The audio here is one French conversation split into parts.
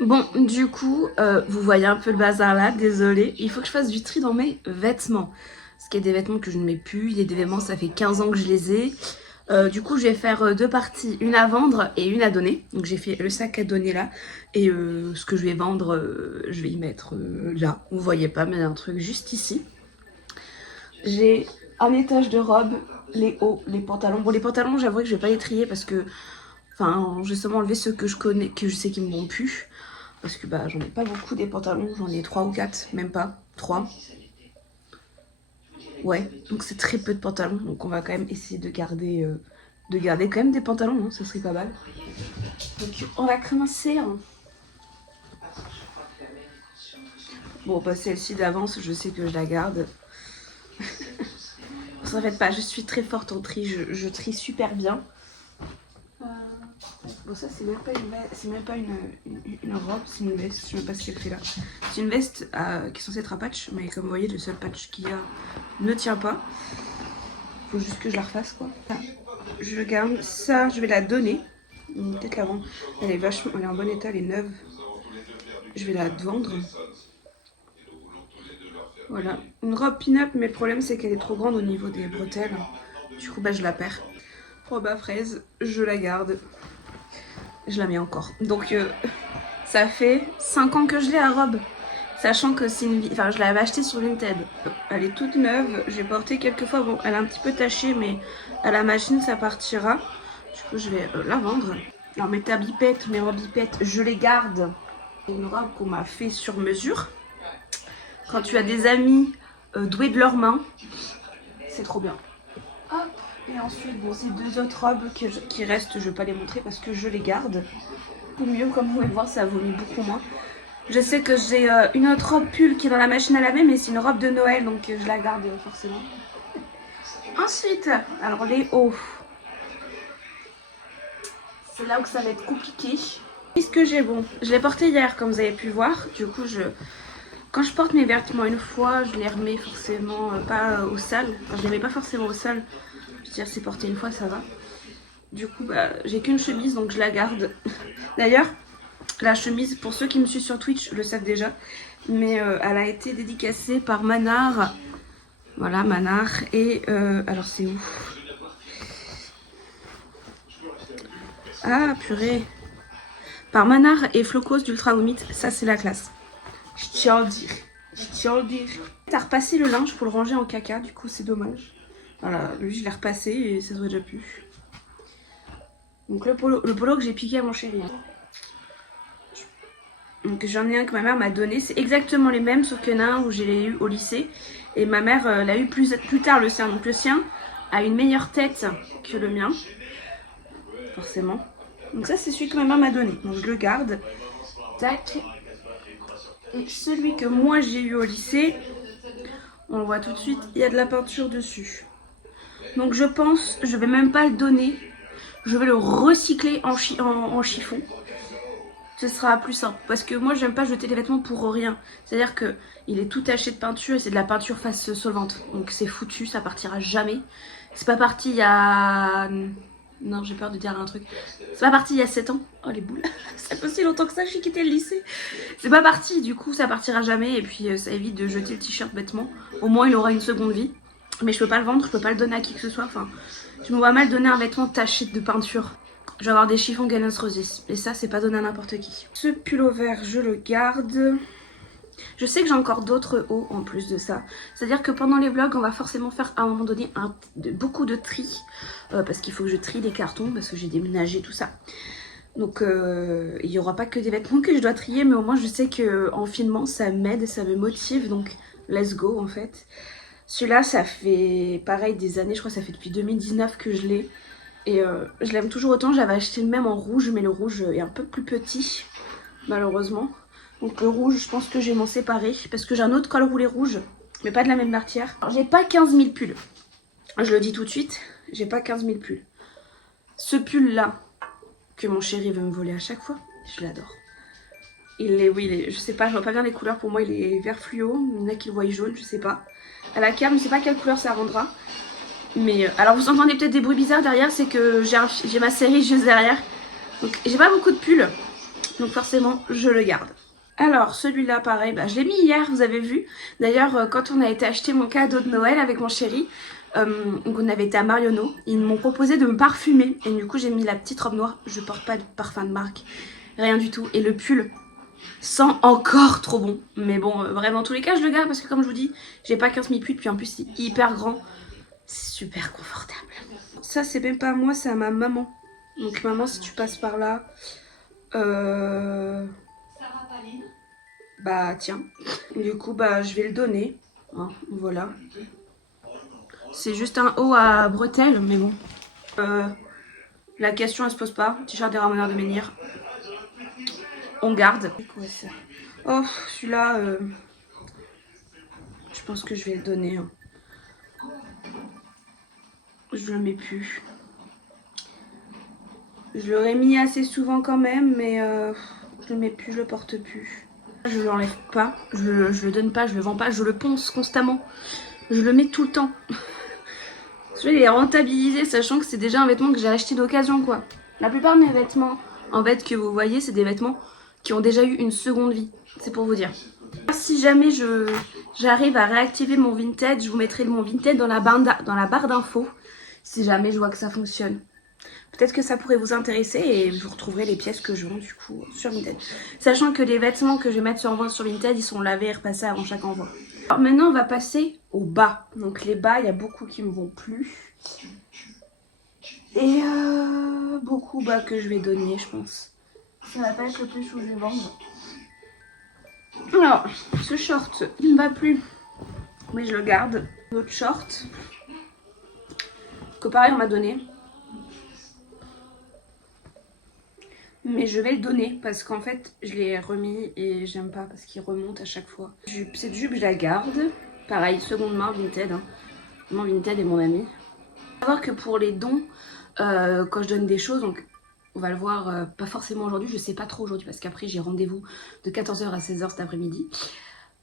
Bon, du coup, vous voyez un peu le bazar là, désolée. Il faut que je fasse du tri dans mes vêtements. Parce qu'il y a des vêtements que je ne mets plus, il y a des vêtements, ça fait 15 ans que je les ai. Du coup, je vais faire deux parties, une à vendre et une à donner. Donc j'ai fait le sac à donner là. Et ce que je vais vendre, je vais y mettre là. Vous voyez pas, mais il y a un truc juste ici. J'ai un étage de robes, les hauts, les pantalons. Bon, les pantalons, j'avoue que je vais pas les trier parce que... Enfin, je vais seulement enlever ceux que je connais, que je sais qu'ils me vont plus. Parce que bah j'en ai pas beaucoup des pantalons, j'en ai 3 ou 4, même pas, 3. Ouais, donc c'est très peu de pantalons, donc on va quand même essayer de garder quand même des pantalons, hein, ça serait pas mal. Donc on va commencer. Hein. Bon, bah celle-ci d'avance, je sais que je la garde. Ne s'en faites pas, je suis très forte en tri, je trie super bien. Bon, ça c'est même pas une robe, c'est une veste, je sais même pas ce qu'elle fait là. C'est une veste qui est censée être à patch, mais comme vous voyez, le seul patch qu'il y a ne tient pas. Faut juste que je la refasse quoi. Je le garde, ça je vais la donner. Peut-être la vendre. Elle est vachement, elle est en bon état, elle est neuve. Je vais la vendre. Voilà, une robe pin-up, mais le problème c'est qu'elle est trop grande au niveau des bretelles. Du coup bah je la perds. Robe à fraise, je la garde. Je la mets encore. Donc ça fait 5 ans que je l'ai la robe. Sachant que c'est une... Enfin, je l'avais achetée sur Vinted. Elle est toute neuve. J'ai porté quelques fois. Bon, elle est un petit peu tachée, mais à la machine, ça partira. Du coup, je vais la vendre. Alors, mes tablipettes, mes robes bipettes, je les garde. C'est une robe qu'on m'a fait sur mesure. Quand tu as des amis doués de leurs mains, c'est trop bien. Hop. Et ensuite, bon, ces deux autres robes qui restent, je vais pas les montrer parce que je les garde. Beaucoup mieux, comme vous pouvez le voir, ça vomit beaucoup moins. Je sais que j'ai une autre robe pull qui est dans la machine à laver, mais c'est une robe de Noël, donc je la garde forcément. Ensuite, alors les hauts. C'est là où ça va être compliqué. Qu'est-ce que j'ai bon? Je l'ai porté hier, comme vous avez pu voir. Du coup, quand je porte mes vêtements une fois, je les remets forcément pas au sale. Enfin, je les mets pas forcément au sale. Je veux dire, c'est porté une fois, ça va. Du coup, bah, j'ai qu'une chemise, donc je la garde. D'ailleurs, la chemise, pour ceux qui me suivent sur Twitch le savent déjà, mais elle a été dédicacée par Manar. Voilà, Manar. Et alors c'est où? Ah, purée. Par Manar et Flocos d'Ultra Vomit. Ça, c'est la classe. Je tiens à le dire. Je tiens à le dire. T'as repassé le linge pour le ranger en caca, du coup, c'est dommage. Voilà, lui, je l'ai repassé et ça se voit déjà plus. Donc le polo que j'ai piqué à mon chéri. Hein. Donc j'en ai un que ma mère m'a donné, c'est exactement les mêmes sauf qu'il y en a un où je l'ai eu au lycée et ma mère l'a eu plus tard le sien, donc le sien a une meilleure tête que le mien, forcément. Donc ça c'est celui que ma mère m'a donné, donc je le garde, tac. Et celui que moi j'ai eu au lycée, on le voit tout de suite, il y a de la peinture dessus. Donc je pense, je vais même pas le donner, je vais le recycler en chiffon. Ce sera plus simple parce que moi j'aime pas jeter les vêtements pour rien, c'est à dire que il est tout taché de peinture et c'est de la peinture face solvante, donc c'est foutu, ça partira jamais. C'est pas parti il y a... Non, j'ai peur de dire un truc. C'est pas parti il y a 7 ans. Oh les boules, ça fait aussi longtemps que ça, je suis quitté le lycée. C'est pas parti, du coup ça partira jamais et puis ça évite de jeter le t-shirt bêtement. Au moins il aura une seconde vie. Mais je peux pas le vendre, je peux pas le donner à qui que ce soit, enfin... Je me vois mal donner un vêtement taché de peinture. Je vais avoir des chiffons Guns N' Roses. Et ça, c'est pas donné à n'importe qui. Ce pull vert, je le garde. Je sais que j'ai encore d'autres hauts en plus de ça. C'est-à-dire que pendant les vlogs, on va forcément faire à un moment donné beaucoup de tri. Parce qu'il faut que je trie des cartons, parce que j'ai déménagé tout ça. Donc il n'y aura pas que des vêtements que je dois trier, mais au moins je sais qu'en filmant, ça m'aide, ça me motive. Donc let's go en fait. Celui-là, ça fait pareil des années, je crois que ça fait depuis 2019 que je l'ai. Et je l'aime toujours autant, j'avais acheté le même en rouge, mais le rouge est un peu plus petit, malheureusement. Donc le rouge, je pense que je vais m'en séparer, parce que j'ai un autre col roulé rouge, mais pas de la même matière. Alors j'ai pas 15 000 pulls, je le dis tout de suite, j'ai pas 15 000 pulls. Ce pull-là, que mon chéri veut me voler à chaque fois, je l'adore. Je sais pas, je vois pas bien les couleurs, pour moi il est vert fluo, il y en a qui le voient jaune, je sais pas. À la cam, je sais pas quelle couleur ça rendra. Mais alors vous entendez peut-être des bruits bizarres derrière, c'est que j'ai ma série juste derrière. Donc j'ai pas beaucoup de pulls. Donc forcément, je le garde. Alors celui-là pareil, je l'ai mis hier, vous avez vu. D'ailleurs quand on a été acheter mon cadeau de Noël avec mon chéri, donc on avait été à Marionneau, ils m'ont proposé de me parfumer. Et du coup j'ai mis la petite robe noire, je porte pas de parfum de marque, rien du tout. Et le pull sent encore trop bon. Mais bon, vraiment dans tous les cas je le garde parce que comme je vous dis, j'ai pas 15 000 pulls, puis en plus c'est hyper grand. C'est super confortable. Ça c'est même pas à moi, c'est à ma maman. Donc maman si tu passes par là... Bah tiens, du coup je vais le donner, hein, voilà. C'est juste un haut à bretelles, mais bon. La question elle se pose pas, t-shirt des ramoneurs de menhir. On garde. Oh, celui-là, je pense que je vais le donner. Hein. Je le mets plus. Je l'aurais mis assez souvent quand même, mais je le mets plus, je le porte plus. Je l'enlève pas, je le donne pas, je le vends pas, je le ponce constamment. Je le mets tout le temps. Je vais les rentabiliser, sachant que c'est déjà un vêtement que j'ai acheté d'occasion quoi. La plupart de mes vêtements, en fait, que vous voyez, c'est des vêtements qui ont déjà eu une seconde vie. C'est pour vous dire. Si jamais j'arrive à réactiver mon Vinted, je vous mettrai mon Vinted dans la barre d'infos. Si jamais je vois que ça fonctionne. Peut-être que ça pourrait vous intéresser et vous retrouverez les pièces que je vends du coup sur Vinted. Sachant que les vêtements que je vais mettre sur vente sur Vinted, ils sont lavés et repassés avant chaque envoi. Alors maintenant on va passer aux bas. Donc les bas, il y a beaucoup qui me vont plus. Et beaucoup que je vais donner je pense. Ça va pas être le plus où je vais vendre. Alors ce short, il ne va plus. Mais je le garde. L'autre short que pareil on m'a donné. Mais je vais le donner parce qu'en fait je l'ai remis et j'aime pas parce qu'il remonte à chaque fois. Cette jupe je la garde. Pareil, seconde main Vinted. Hein. Mon Vinted est mon ami. Il faut savoir que pour les dons, quand je donne des choses, donc on va le voir, pas forcément aujourd'hui, je sais pas trop aujourd'hui parce qu'après j'ai rendez-vous de 14 h à 16 h cet après-midi.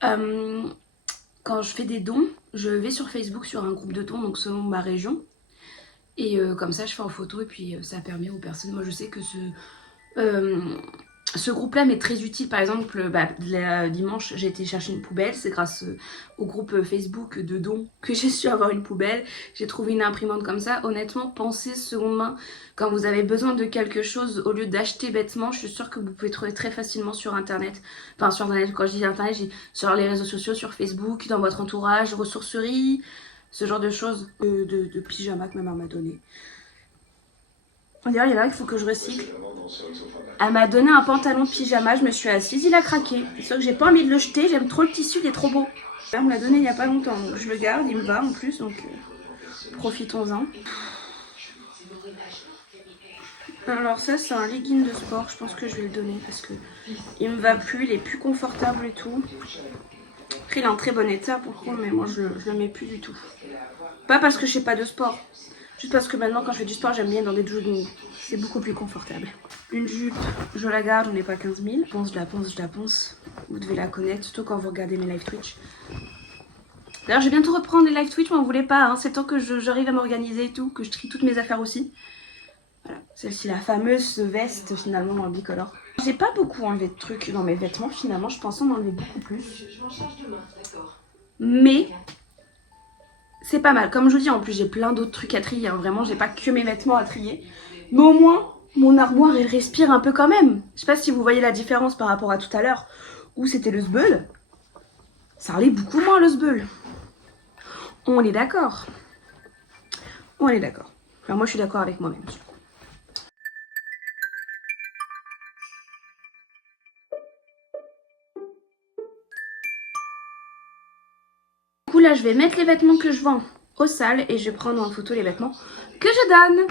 Quand je fais des dons, je vais sur Facebook sur un groupe de dons, donc selon ma région. Et comme ça je fais en photo et puis ça permet aux personnes, moi je sais que ce groupe-là m'est très utile. Par exemple, dimanche, j'ai été chercher une poubelle. C'est grâce au groupe Facebook de dons que j'ai su avoir une poubelle. J'ai trouvé une imprimante comme ça. Honnêtement, pensez seconde main. Quand vous avez besoin de quelque chose, au lieu d'acheter bêtement, je suis sûre que vous pouvez trouver très facilement sur Internet. Enfin, sur Internet, quand je dis Internet, je dis sur les réseaux sociaux, sur Facebook, dans votre entourage, ressourcerie, ce genre de choses. De pyjama que ma mère m'a donné. D'ailleurs, il y en a il faut que je recycle. Elle m'a donné un pantalon de pyjama, je me suis assise, il a craqué. C'est sûr que j'ai pas envie de le jeter, j'aime trop le tissu, il est trop beau. Elle me l'a donné il y a pas longtemps, donc je le garde, il me va en plus, donc profitons-en. Alors ça c'est un legging de sport, je pense que je vais le donner parce que il me va plus, il est plus confortable et tout. Après il est en très bon état pour le coup, mais moi je le mets plus du tout. Pas parce que je fais pas de sport. Juste parce que maintenant quand je fais du sport j'aime bien dans des jogging. C'est beaucoup plus confortable. Une jupe, je la garde, on n'est pas 15 000. Je la pense. Vous devez la connaître, surtout quand vous regardez mes live Twitch. D'ailleurs je vais bientôt reprendre les live Twitch, mais on voulait pas. Hein. C'est temps que j'arrive à m'organiser et tout, que je trie toutes mes affaires aussi. Voilà, celle-ci la fameuse veste finalement en bicolore. J'ai pas beaucoup enlevé de trucs dans mes vêtements finalement, je pensais en enlever beaucoup plus. Je m'en charge demain, d'accord. Mais... c'est pas mal. Comme je vous dis, en plus, j'ai plein d'autres trucs à trier. Hein. Vraiment, j'ai pas que mes vêtements à trier. Mais au moins, mon armoire, elle respire un peu quand même. Je sais pas si vous voyez la différence par rapport à tout à l'heure, où c'était le sbeul. Ça allait beaucoup moins le sbeul. On est d'accord. On est d'accord. Enfin, moi, je suis d'accord avec moi-même. Du coup, là, je vais mettre les vêtements que je vends au sale et je vais prendre en photo les vêtements que je donne.